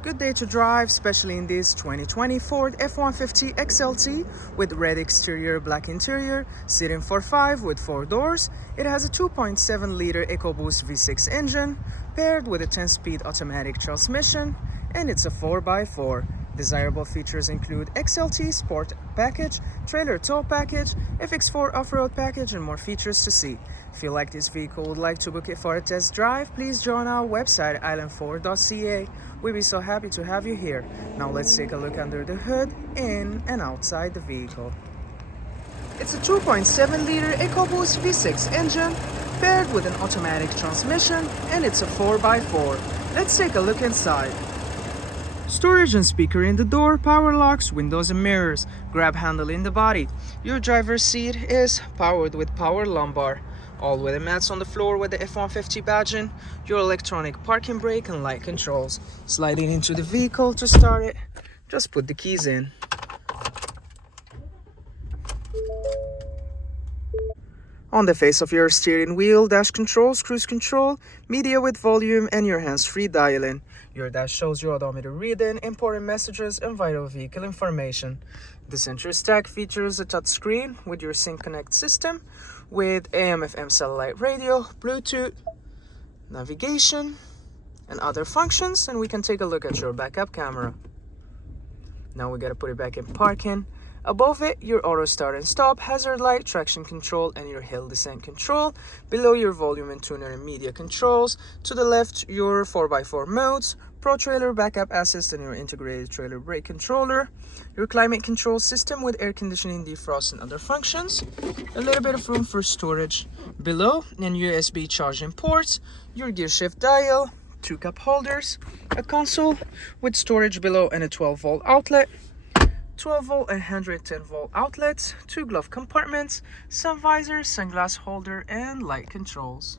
Good day to drive, especially in this 2020 Ford F-150 XLT with red exterior, black interior, seating for 5 with 4 doors. It has a 2.7-liter Ecoboost V6 engine paired with a 10-speed automatic transmission, and it's a 4x4. Desirable features include XLT Sport package, trailer tow package, FX4 Off Road Package, and more features to see. If you like this vehicle and would like to book it for a test drive, please join our website island4.ca. We'll be so happy to have you here. Now let's take a look under the hood, in and outside the vehicle. It's a 2.7-liter Ecoboost V6 engine paired with an automatic transmission, and it's a 4x4. Let's take a look inside. Storage and speaker in the door, power locks, windows and mirrors, grab handle in the body. Your driver's seat is powered with power lumbar. All weather mats on the floor with the F-150 badging, your electronic parking brake and light controls. Sliding into the vehicle to start it, just put the keys in. On the face of your steering wheel, dash controls, cruise control, media with volume, and your hands-free dialing. Your dash shows your odometer reading, important messages, and vital vehicle information. The center stack features a touchscreen with your Sync Connect system with AM/FM satellite radio, Bluetooth, navigation, and other functions. And we can take a look at your backup camera. Now we gotta put it back in parking. Above it, your auto start and stop, hazard light, traction control, and your hill descent control. Below, your volume and tuner and media controls. To the left, your 4x4 modes, Pro Trailer Backup Assist, and your integrated trailer brake controller. Your climate control system with air conditioning, defrost, and other functions. A little bit of room for storage below, and USB charging ports. Your gear shift dial, 2 cup holders, a console with storage below, and a 12-volt outlet. 12-volt and 110-volt outlets, 2 glove compartments, sun visor, sunglass holder, and light controls.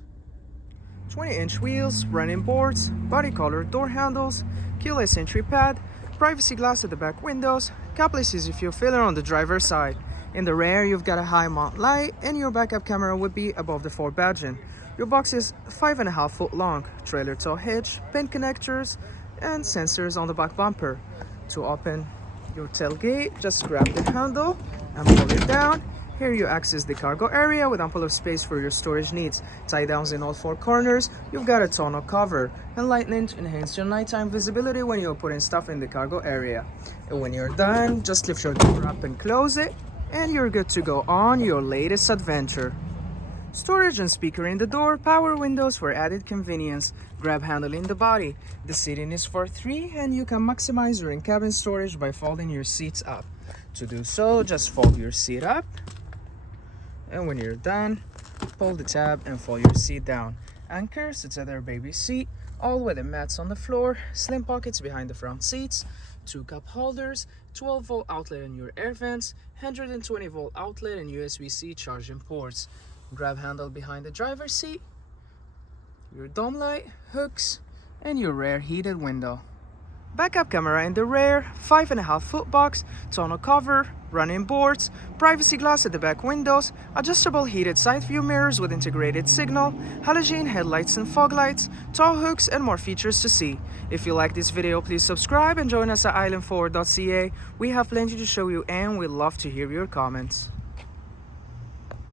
20-inch wheels, running boards, body color door handles, keyless entry pad, privacy glass at the back windows, capless easy fuel filler on the driver's side. In the rear, you've got a high mount light, and your backup camera would be above the Ford badging. Your box is 5.5 foot long, trailer tow hitch, pin connectors, and sensors on the back bumper. To open your tailgate, just grab the handle and pull it down. Here you access the cargo area with ample of space for your storage needs. Tie downs in all 4 corners. You've got a tonneau cover and lightning to enhance your nighttime visibility when you're putting stuff in the cargo area. And when you're done, just lift your door up and close it, and you're good to go on your latest adventure. Storage and speaker in the door, power windows for added convenience, grab handle in the body. The seating is for 3, and you can maximize your in-cabin storage by folding your seats up. To do so, just fold your seat up, and when you're done, pull the tab and fold your seat down. Anchors, it's other baby seat, all weather mats on the floor, slim pockets behind the front seats, 2 cup holders, 12-volt outlet in your air vents, 120-volt outlet and USB-C charging ports. Grab handle behind the driver's seat, your dome light, hooks, and your rear heated window. Backup camera in the rear, 5.5 foot box, tonneau cover, running boards, privacy glass at the back windows, adjustable heated side view mirrors with integrated signal, halogen headlights and fog lights, tow hooks, and more features to see. If you like this video, please subscribe and join us at island4.ca. We have plenty to show you, and we'd love to hear your comments.